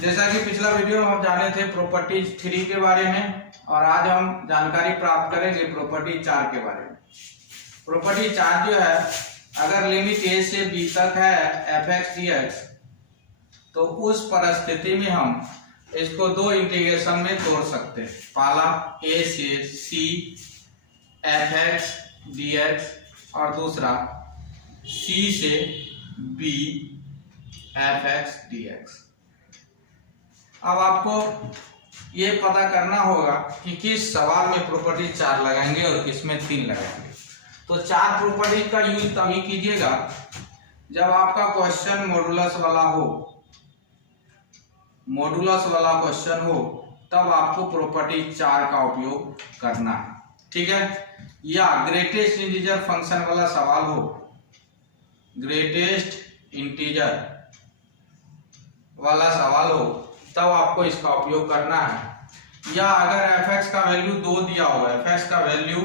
जैसा कि पिछला वीडियो में हम जाने थे प्रॉपर्टी 3 के बारे में और आज हम जानकारी प्राप्त करेंगे प्रॉपर्टी 4 के बारे में। प्रॉपर्टी 4 जो है, अगर लिमिट a से b तक है f(x) dx, तो उस परिस्थिति में हम इसको दो इंटीग्रेशन में तोड़ सकते हैं। पहला a से c f(x) dx और दूसरा c से b f(x) dx। अब आपको ये पता करना होगा कि किस सवाल में प्रॉपर्टी 4 लगाएंगे और किस में 3 लगाएंगे। तो 4 प्रॉपर्टी का यूज तभी कीजिएगा जब आपका क्वेश्चन मॉडुलस वाला हो। मॉडुलस वाला क्वेश्चन हो तब आपको प्रॉपर्टी 4 का उपयोग करना है, ठीक है। या ग्रेटेस्ट इंटीजर फंक्शन वाला सवाल हो, ग्रेटेस्ट इंटीजर वाला सवाल हो तब आपको इसका उपयोग करना है। या अगर f(x) का वैल्यू 2 दिया हो, f(x) का वैल्यू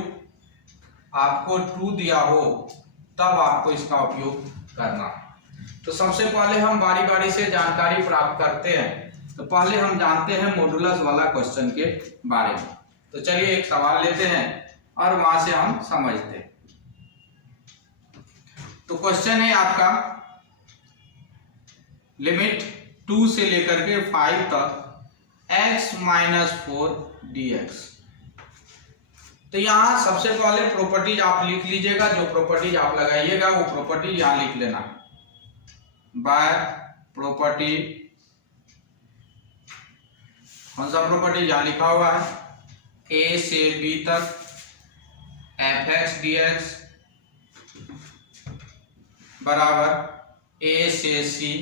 आपको 2 दिया हो, तब आपको इसका उपयोग करना है। तो सबसे पहले हम बारी बारी से जानकारी प्राप्त करते हैं। तो पहले हम जानते हैं मॉडुलस वाला क्वेश्चन के बारे में। तो चलिए एक सवाल लेते हैं और वहां से हम समझते हैं। तो क्वेश्चन है आपका, लिमिट 2 से लेकर के 5 तक x - 4 dx। तो यहां सबसे पहले प्रॉपर्टीज आप लिख लीजिएगा। जो प्रॉपर्टीज आप लगाइएगा वो प्रॉपर्टी यहां लिख लेना। बाय प्रॉपर्टी, कौन सा प्रॉपर्टी यहां लिखा हुआ है, a से b तक f(x) dx बराबर a से c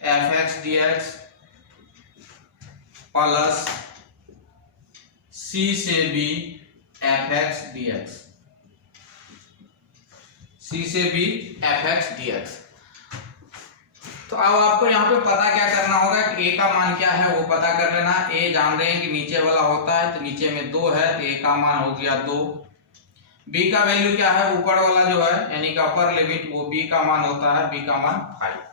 f(x) dx plus c से b f(x) dx, c से b f(x) dx। तो अब आपको यहाँ पे पता क्या करना होगा कि a का मान क्या है वो पता कर लेना। a जान रहे हैं कि नीचे वाला होता है, तो नीचे में 2 है तो a का मान हो गया 2। b का वैल्यू क्या है, ऊपर वाला जो है यानी कि अपर लिमिट, वो b का मान होता है, b का मान 5।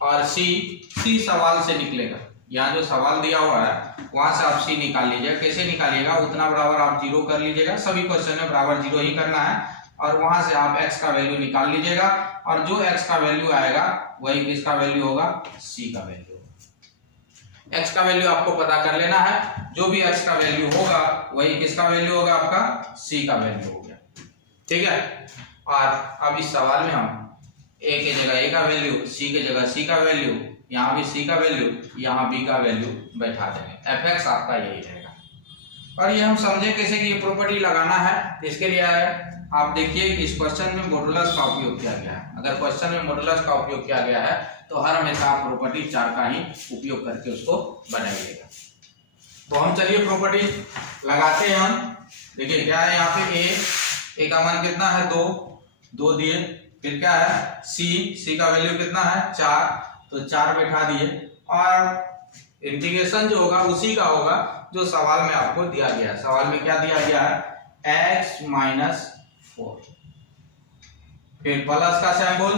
और c सवाल से निकलेगा। यहाँ जो सवाल दिया हुआ है वहां से आप c निकाल लीजिएगा। कैसे निकालिएगा, उतना बराबर आप 0 कर लीजिएगा। सभी क्वेश्चन में बराबर 0 ही करना है और वहां से आप x का वैल्यू निकाल लीजिएगा और जो x का वैल्यू आएगा वही किसका वैल्यू होगा, c का वैल्यू होगा। x का वैल्यू आपको पता कर लेना है। जो भी x का वैल्यू होगा वही किसका वैल्यू होगा, आपका c का वैल्यू हो गया, ठीक है। और अब इस सवाल में हम a की जगह a का वैल्यू, c की जगह c का वैल्यू, यहाँ भी c का वैल्यू, यहाँ b का वैल्यू बैठा देंगे। f(x) आपका यही रहेगा। और ये हम समझे कैसे कि ये प्रॉपर्टी लगाना है। इसके लिए आप देखिए कि इस क्वेश्चन में मॉडुलस का उपयोग किया गया है। अगर क्वेश्चन में मॉडुलस का उपयोग किया गया है तो हर हमेशा आप प्रॉपर्टी 4 का ही उपयोग करके उसको बनाइएगा। तो हम चलिए प्रॉपर्टी लगाते हैं। हम देखिए क्या है यहाँ पे, a का मान कितना है, 2 दिए। फिर क्या है, c का वैल्यू कितना है, 4, तो 4 बैठा दिए। और इंटीग्रेशन जो होगा उसी का होगा जो सवाल में आपको दिया गया है। सवाल में क्या दिया गया है, x - 4, फिर प्लस का सिंबल।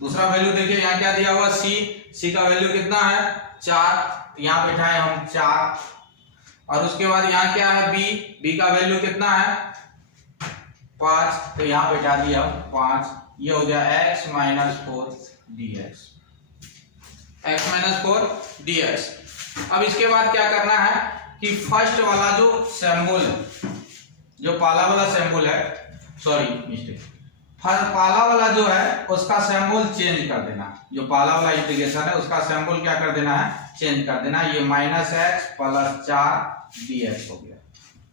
दूसरा वैल्यू देखिए यहाँ क्या दिया हुआ, c का वैल्यू कितना है, 4, यहाँ बैठाए हम 4। और उसके बाद यहाँ क्या है, b का वैल्यू कितना है, 5, तो यहाँ बैठा दिया 5। ये हो गया x - 4 dx, x - 4 dx। अब इसके बाद क्या करना है कि फर्स्ट वाला जो सिंबल है, जो पहला वाला सिंबल है, सॉरी मिस्टेक, पहला वाला जो है उसका सिंबल चेंज कर देना। जो पहला वाला इंटीग्रेशन है उसका सिंबल क्या कर देना है, चेंज कर देना। ये -x + 4 dx हो गया,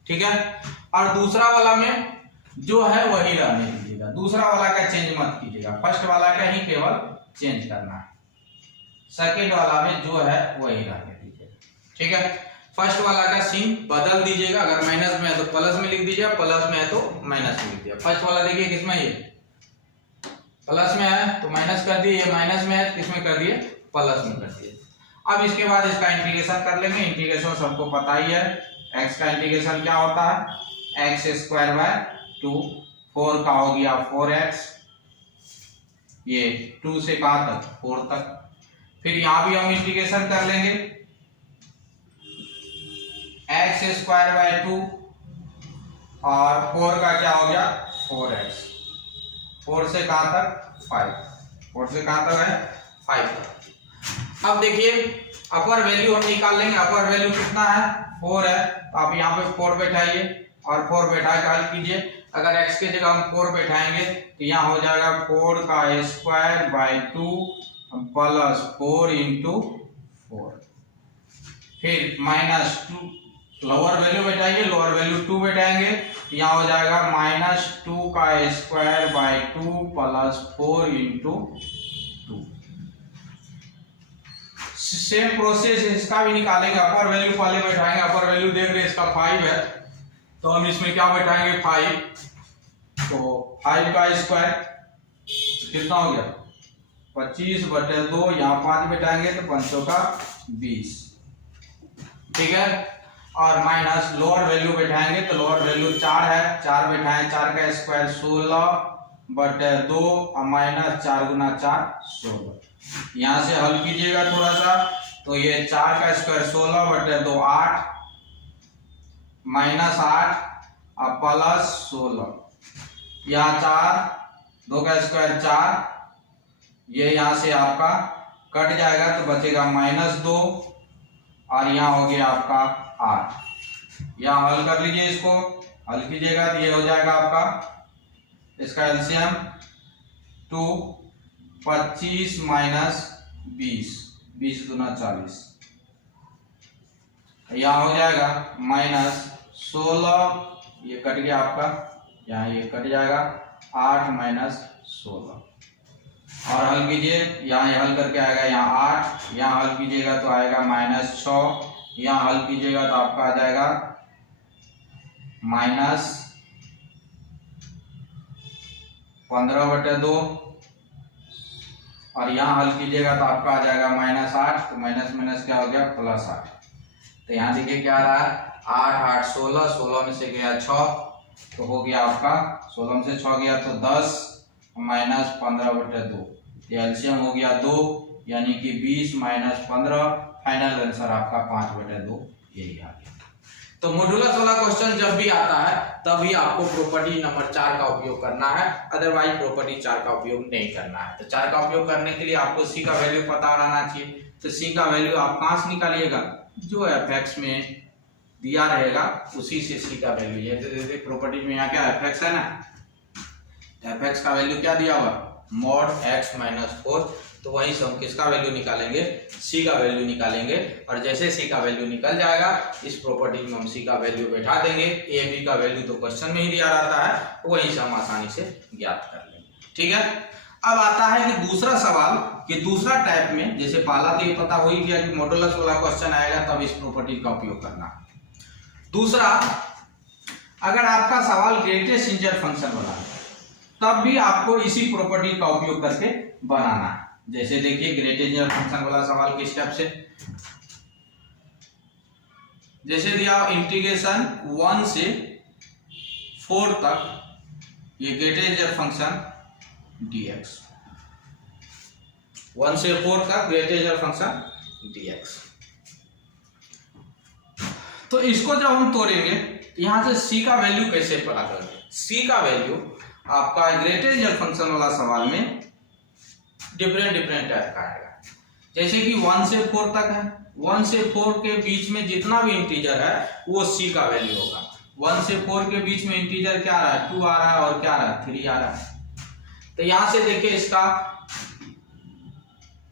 ठीक है। और दूसरा वाला में जो है वही रहने दीजिएगा, दूसरा वाला का चेंज मत कीजिएगा, फर्स्ट वाला का ही केवल चेंज करना है। सेकेंड वाला में जो है वही रहने दीजिएगा, ठीक है। फर्स्ट वाला का सीन बदल दीजिएगा। अगर माइनस में है तो प्लस में लिख दीजिए, प्लस में है तो माइनस में लिख दीजिए। फर्स्ट वाला देखिए किसमें, ये प्लस में है तो माइनस कर दिए, ये माइनस में है किसमें कर दिए, प्लस में कर दिए। अब इसके बाद इसका इंटीग्रेशन कर लेंगे। इंटीग्रेशन सबको पता ही है, x का इंटीग्रेशन क्या होता है, x² / 2, 4 का हो गया 4x, ये 2 से कहां तक, 4 तक। फिर यहाँ भी हम इंटीग्रेशन कर लेंगे, एक्स स्क्वायर बाय 2 और 4 का क्या हो गया 4x, 4 से कहां तक 5, 4 से कहां तक है 5 तक। अब देखिए अपर वैल्यू हम निकाल लेंगे, अपर वैल्यू कितना है 4 है, तो आप यहाँ पे 4 बैठाइए और 4 बैठा के हल कीजिए। अगर x की जगह हम 4 बैठाएंगे तो यहाँ हो जाएगा 4 का स्क्वायर बाय 2 प्लस 4 इंटू 4, फिर माइनस 2, लोअर वैल्यू बैठाइए, लोअर वैल्यू 2 बैठाएंगे तो यहाँ हो जाएगा माइनस 2 का square by 2 plus 4 into 2। Same process इसका भी निकालेंगे, अपर वैल्यू पहले बैठाएंगे, अपर वैल्यू देख रहे हैं इसका 5 है तो हम इसमें क्या बैठाएंगे 5, तो 5 का स्क्वायर कितना हो गया 25/2, यहाँ 5 बैठाएंगे तो 5 का 20, ठीक है। और माइनस लोअर वैल्यू बैठाएंगे तो लोअर वैल्यू 4 है, 4 बैठाएं, 4 का स्क्वायर 16/2 और माइनस 4 गुना 4 16। यहाँ से हल कीजिएगा थोड़ा सा तो ये 4 का स्क्वायर 16/2 8 माइनस 8 और प्लस 16, यहाँ 4 2 का स्क्वायर 4, ये यहाँ से आपका कट जाएगा तो बचेगा -2 और यहाँ हो गया आपका 8। यहाँ हल कर लीजिए, इसको हल कीजिएगा तो ये हो जाएगा आपका इसका एलसीएम 2 25 माइनस 20, 20 दूना 40, यहाँ हो जाएगा -16, ये कट गया आपका, यहाँ ये कट जाएगा 8 माइनस 16 और हल कीजिए, यहाँ हल करके आएगा यहाँ 8, यहाँ हल कीजिएगा तो आएगा -6, यहाँ हल कीजिएगा तो आपका आ जाएगा -15/2 और यहाँ हल कीजिएगा तो आपका आ जाएगा -8, तो माइनस माइनस क्या हो गया +8। तो यहाँ देखिए क्या आ रहा है 8 8 16, 16 में से गया 6 तो हो गया आपका 16 में से 6 गया तो 10 -15/2, एलसीएम हो गया 2 यानी कि 20 माइनस 15, फाइनल आंसर आपका 5/2 यही आ गया। तो मॉड्यूलस वाला क्वेश्चन जब भी आता है तभी आपको प्रॉपर्टी नंबर 4 का उपयोग करना है, अदरवाइज प्रॉपर्टी 4 का उपयोग नहीं करना है। तो 4 का उपयोग करने के लिए आपको सी का वैल्यू पता रहना चाहिए। तो सी का वैल्यू आप कहां से निकालिएगा, जो fx में दिया रहेगा उसी से सी का वैल्यू, जैसे प्रॉपर्टी में यहाँ क्या fx है ना, fx का वैल्यू क्या दिया हुआ mod x - 4, तो वहीं से हम किसका वैल्यू निकालेंगे सी का वैल्यू निकालेंगे। और जैसे सी का वैल्यू निकल जाएगा इस प्रॉपर्टी में हम सी का वैल्यू बैठा देंगे, ए बी का वैल्यू तो क्वेश्चन में ही दिया रहता है, वहीं से हम आसानी से ज्ञात कर लेंगे, ठीक है। अब आता है कि दूसरा सवाल कि दूसरा टाइप में, जैसे पहला तो ये पता हो ही गया कि मॉडुलस वाला क्वेश्चन आएगा तब इस प्रॉपर्टी का उपयोग करना। दूसरा, अगर आपका सवाल ग्रेटेस्ट इंटीजर फंक्शन वाला है तब भी आपको इसी प्रॉपर्टी का उपयोग करके बनाना है। जैसे देखिए ग्रेटेस्ट इंटीजर फंक्शन वाला सवाल किस टाइप से, जैसे दिया इंटीग्रेशन 1 से 4 तक ये ग्रेटेस्ट इंटीजर फंक्शन dx, 1 से 4 तक ग्रेटेस्ट इंटीजर फंक्शन dx। तो इसको जब हम तोड़ेंगे यहां से c का वैल्यू कैसे पता करेंगे, c का वैल्यू आपका ग्रेटेस्ट इंटीजर फंक्शन वाला सवाल में डिफरेंट टाइप का आएगा। जैसे कि 1 से 4 तक है, 1 से 4 के बीच में जितना भी इंटीजर है वो c का वैल्यू होगा। 1 से 4 के बीच में इंटीजर क्या आ रहा है 2 आ रहा है और क्या आ रहा है 3 आ रहा है। तो यहां से देखिए इसका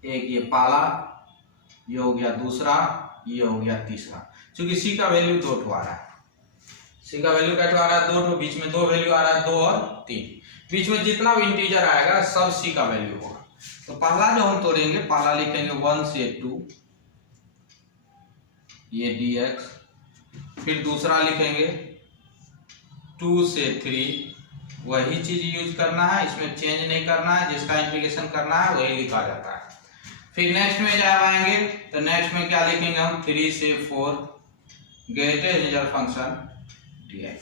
एक ये पहला, ये हो गया दूसरा, ये हो गया तीसरा, क्योंकि c का वैल्यू 2 आ रहा है, c का वैल्यू क्या आ रहा है 2, बीच में 2 वैल्यू आ रहा है 2 और 3, बीच में जितना भी इंटीजर आएगा सब c का वैल्यू होगा। तो पहला जो हम तोड़ेंगे, पहला लिखेंगे 1 से 2 ये dx, फिर दूसरा लिखेंगे 2 से 3, वही चीज यूज करना है, इसमें चेंज नहीं करना है, जिसका इंटीग्रेशन करना है वही लिखा जाता है। फिर नेक्स्ट में जब आएंगे तो नेक्स्ट में क्या लिखेंगे हम 3 से 4 ग्रेटेस्ट इंटीजर फंक्शन dx।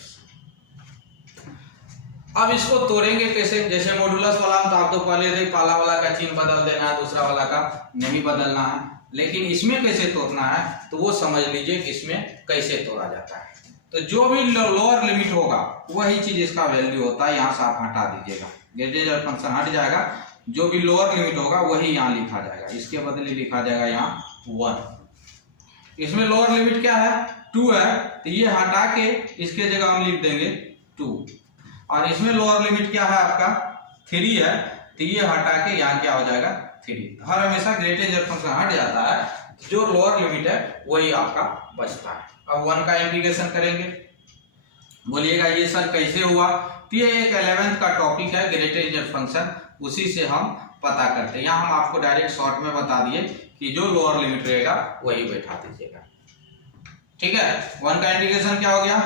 अब इसको तोड़ेंगे कैसे, जैसे मॉडुलस वाला में तो आप तो पहले से पहला वाला का चिन्ह बदल देना है, दूसरा वाला का नहीं बदलना है, लेकिन इसमें कैसे तोड़ना है तो वो समझ लीजिए कि इसमें कैसे तोड़ा जाता है। तो जो भी लोअर लिमिट होगा वही चीज इसका वैल्यू होता है, यहाँ से आप हटा दीजिएगा, ग्रेटेजर फंक्शन हट जाएगा, जो भी लोअर लिमिट होगा वही यहाँ लिखा जाएगा, इसके बदले लिखा जाएगा यहाँ 1। इसमें लोअर लिमिट क्या है 2 है, तो ये हटा के इसके जगह हम लिख देंगे 2, और इसमें लोअर लिमिट क्या है आपका 3 है, तो ये हटा के यहाँ क्या हो जाएगा 3। हर हमेशा ग्रेटेजर फंक्शन हट जाता है, जो लोअर लिमिट है वही आपका बचता है। अब 1 का इंटीग्रेशन करेंगे, बोलिएगा ये सर कैसे हुआ, तो ये एक 11th का टॉपिक है ग्रेटेजर फंक्शन, उसी से हम पता करते हैं। यहाँ हम आपको डायरेक्ट शॉर्ट में बता दिए कि जो लोअर लिमिट रहेगा वही बैठा दीजिएगा, ठीक है। 1 का इंटीग्रेशन क्या हो गया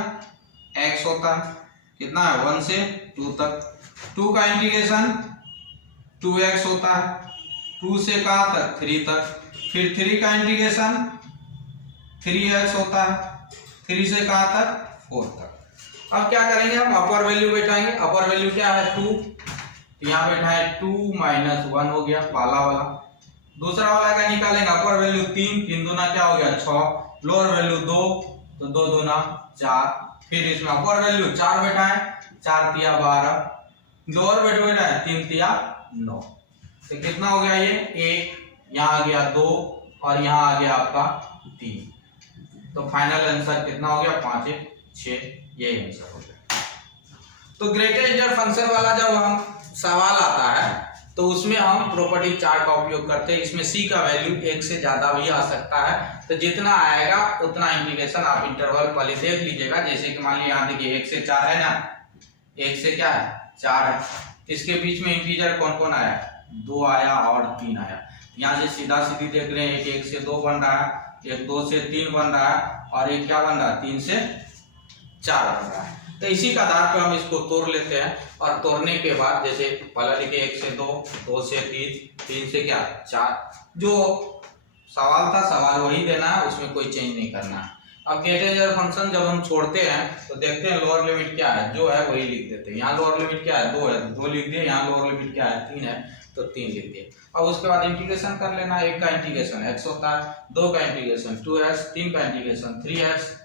x होता है, कितना है 1 से 2 तक। 2 का इंटीग्रेशन 2x होता है, 2 से कहाँ तक 3 तक। फिर 3 का इंटीग्रेशन 3x होता है, 3 से कहाँ तक 4 तक। अब क्या करेंगे हम अपर वैल्यू बैठाएंगे, अपर वैल्यू क्या है 2, यहाँ बैठाए 2 - 1 हो गया पहला वाला। दूसरा वाला का निकालेंगे अपर वैल्यू 3, 3 दूना क्या हो गया 6, लोअर वैल्यू 2, तो 2 दूना 4। फिर इसमें अपर वैल्यू 4 बैठाए, 4 तिया 12, लोअर वैल्यू बैठाए 3 तिया 9, तो कितना हो गया ये 1, यहाँ आ गया 2 और यहाँ आ गया आपका 3, तो फाइनल आंसर कितना हो गया 5 1 6, ये आंसर हो गया। तो ग्रेटेजर फंक्शन वाला जब हम सवाल आता है तो उसमें हम प्रॉपर्टी 4 का उपयोग करते हैं। इसमें c का वैल्यू 1 से ज्यादा भी आ सकता है, तो जितना आएगा उतना इंटीग्रेशन आप इंटरवल पहले देख लीजिएगा। जैसे कि मान लीजिए यहाँ देखिए 1 से 4 है ना, 1 से क्या है 4 है, इसके बीच में इंटीजर कौन कौन आया 2 आया और 3 आया। यहाँ से सीधा सीधी देख रहे हैं, 1 से 2 बन रहा है, एक 2 से 3 बन रहा है, और एक क्या बन रहा है 3 से 4 बन रहा है। तो इसी का आधार पर हम इसको तोड़ लेते हैं, और तोड़ने के बाद जैसे पहला लिखे 1 से 2, 2 से 3, 3 से क्या 4, जो सवाल था सवाल वही देना है, उसमें कोई चेंज नहीं करना है। अब ग्रेटेजर फंक्शन जब हम छोड़ते हैं तो देखते हैं लोअर लिमिट क्या है, जो है वही लिख देते हैं। यहाँ लोअर लिमिट क्या है 2 है तो 2 लिख दिए, यहाँ लोअर लिमिट क्या है 3 है तो 3 लिख दिए। अब उसके बाद इंटीग्रेशन कर लेना, 1 का इंटीग्रेशन x होता है, 2 का इंटीग्रेशन 2x, 3 का इंटीग्रेशन 3x।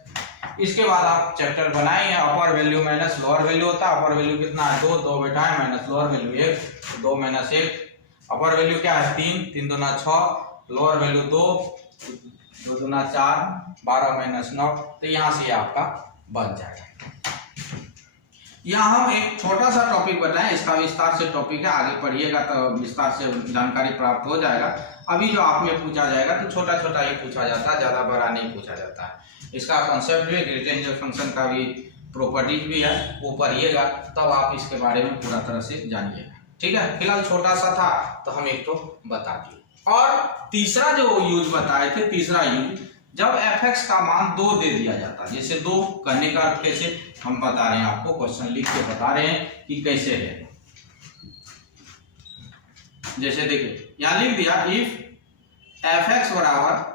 इसके बाद आप चैप्टर बनाएंगे, अपर वैल्यू माइनस लोअर वैल्यू होता है। अपर वैल्यू कितना है 2, 2 बैठाए माइनस लोअर वैल्यू 1, 2 - 1। अपर वैल्यू क्या है 3, 3 दूना 6, लोअर वैल्यू 2, 2 दूना 4, 12 - 9, तो यहाँ से आपका बन जाएगा। यहाँ हम एक छोटा सा टॉपिक बताएं, इसका विस्तार से टॉपिक है, आगे पढ़िएगा तो विस्तार से जानकारी प्राप्त हो जाएगा। अभी जो आप में पूछा जाएगा तो छोटा छोटा ही पूछा जाता है, ज्यादा बड़ा नहीं पूछा जाता है। इसका कॉन्सेप्ट भी है, ग्रेटेजर फंक्शन का भी प्रॉपर्टीज भी है, वो पढ़िएगा तब आप इसके बारे में पूरा तरह से जानिएगा, ठीक है। फिलहाल छोटा सा था तो हम एक तो बता दिए। और तीसरा जो यूज बताए थे, तीसरा यूज जब fx का मान 2 दे दिया जाता है, जैसे 2 करने का अर्थ कैसे हम बता रहे हैं, आपको क्वेश्चन लिख के बता रहे हैं कि कैसे है। जैसे देखिए यहां लिख दिया इफ fx बराबर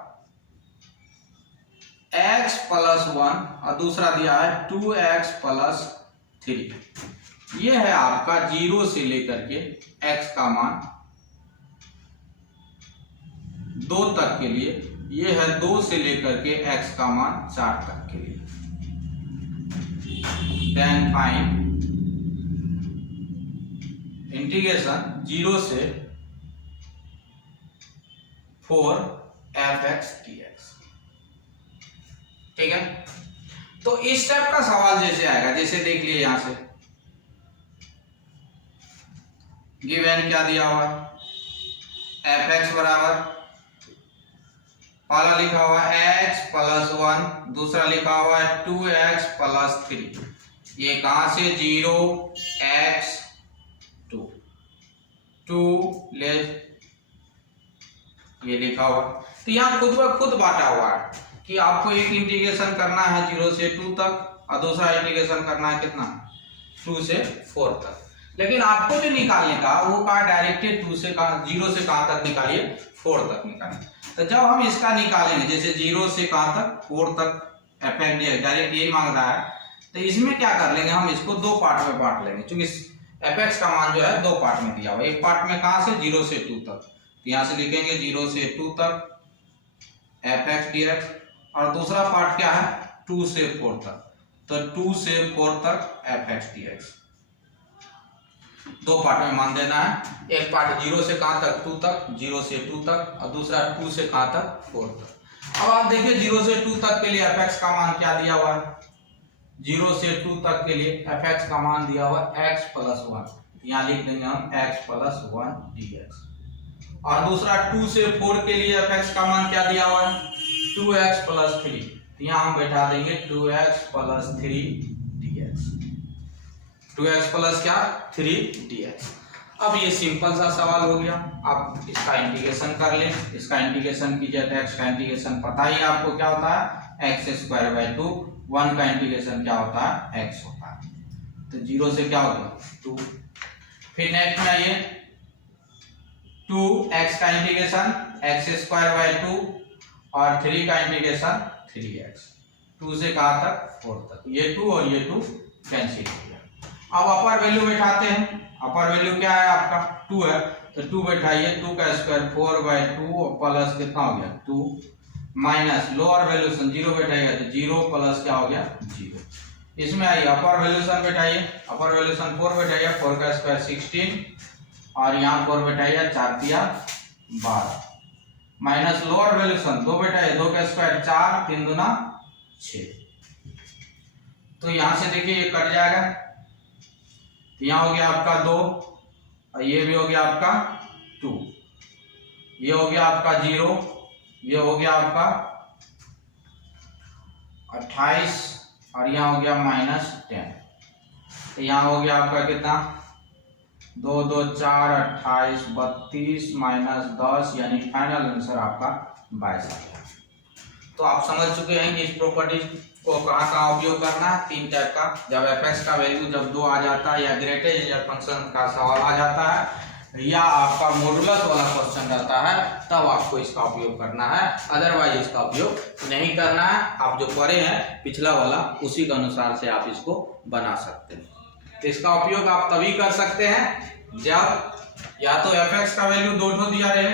x + 1 और दूसरा दिया है 2x + 3, ये है आपका 0 से लेकर के x का मान 2 तक के लिए, ये है 2 से लेकर के x का मान 4 तक के लिए। देन फाइंड इंटीग्रेशन 0 से 4 fx dx, ठीक है। तो इस टाइप का सवाल जैसे आएगा, जैसे देख लिए यहां से गिवन क्या दिया हुआ fx बराबर पहला लिखा हुआ है x + 1, दूसरा लिखा हुआ है 2x + 3, ये कहां से 0 x 2 ले ये लिखा हुआ। तो यहाँ खुद ब खुद बांटा हुआ है कि आपको एक इंटीग्रेशन करना है 0 से 2 तक और दूसरा इंटीग्रेशन करना है कितना 2 से 4 तक। लेकिन आपको जो निकालने का वो कहा डायरेक्टेड 0 से कहां तक निकालिए 4 तक निकालिए। तो जब हम इसका निकालेंगे जैसे 0 से कहां तक 4 तक fx dx, डायरेक्ट यही मांग रहा है, तो इसमें क्या कर लेंगे, हम इसको दो पार्ट में बांट लेंगे, क्योंकि fx का मान जो है दो पार्ट में दिया हुआ। एक पार्ट में कहां से 0 से 2 तक, तो यहां से लिखेंगे 0 से 2 तक fx dx, और दूसरा पार्ट क्या है 2 से 4 तक, तो 2 से 4 तक fx dx। दो पार्ट में मान देना है, एक पार्ट 0 से कहां तक 2 तक, 0 से 2 तक, और दूसरा 2 से कहां तक 4 तक। अब आप देखिए 0 से 2 तक के लिए fx का मान क्या दिया हुआ है, 0 से 2 तक के लिए fx का मान दिया हुआ x प्लस 1, यहाँ लिख देंगे हम x प्लस 1 dx। और दूसरा 2 से 4 के लिए fx का मान क्या दिया हुआ है 2x प्लस 3, यहाँ हम बैठा देंगे 2x plus 3 dx, 2x plus क्या 3 dx। अब ये सिंपल सा सवाल हो गया, आप इसका इंटीग्रेशन कर लें, इसका इंटीग्रेशन कीजिए तो x का इंटीग्रेशन पता ही आपको क्या होता है x स्क्वायर बाय 2, 1 का इंटीग्रेशन क्या होता है x होता है, तो 0 से क्या हो गया 2। फिर नेक्स्ट में आइए 2x का इंटीग्रेशन x स्क्वायर बाय 2 और 3 का इंटीग्रेशन 3x, 2 से कहां तक 4 तक, ये 2 और ये 2 कैंसिल हो गया। अब अपर वैल्यू बैठाते हैं, अपर वैल्यू क्या है आपका 2 है, तो 2 बैठाइए, 2 का स्क्वायर 4 बाय 2 प्लस कितना हो गया 2, माइनस लोअर वैल्यूशन 0 बैठाइएगा तो 0 प्लस क्या हो गया 0। इसमें आइए अपर वैल्यूशन बैठाइए, अपर वैल्यूशन 4 बैठाइए, 4 का स्क्वायर 16 और यहाँ 4 बैठाइए 4 दिया 12, माइनस लोअर वैल्यूशन 2 बैठाइए, 2 का स्क्वायर 4, 3 दूना 6, तो यहां से देखिए ये कट जाएगा, यहाँ हो गया आपका 2 और ये भी हो गया आपका 2, ये हो गया आपका 0, ये हो गया आपका 28 और यहाँ हो गया -10, तो यहाँ हो गया आपका कितना 2 2 4 28 32 -10, यानी फाइनल आंसर आपका 22 आ गया। तो आप समझ चुके हैं कि इस प्रॉपर्टी को कहाँ उपयोग करना है, 3 टाइप का, जब fx का वैल्यू जब 2 आ जाता है या ग्रेटेस्ट इंटीजर फंक्शन का सवाल आ जाता है या आपका मॉडुलस वाला क्वेश्चन रहता है, तब आपको इसका उपयोग करना है, अदरवाइज इसका उपयोग नहीं करना है। आप जो पढ़े हैं पिछला वाला उसी के अनुसार से आप इसको बना सकते हैं। तो इसका उपयोग आप तभी कर सकते हैं जब या तो fx का वैल्यू 2 दिया रहे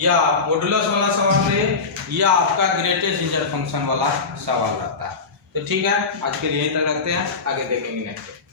या मॉडुलस वाला सवाल रहे या आपका ग्रेटेस्ट इंटीजर फंक्शन वाला सवाल रहता है। तो ठीक है, आज के लिए यहीं तक रखते हैं, आगे देखेंगे नेक्स्ट।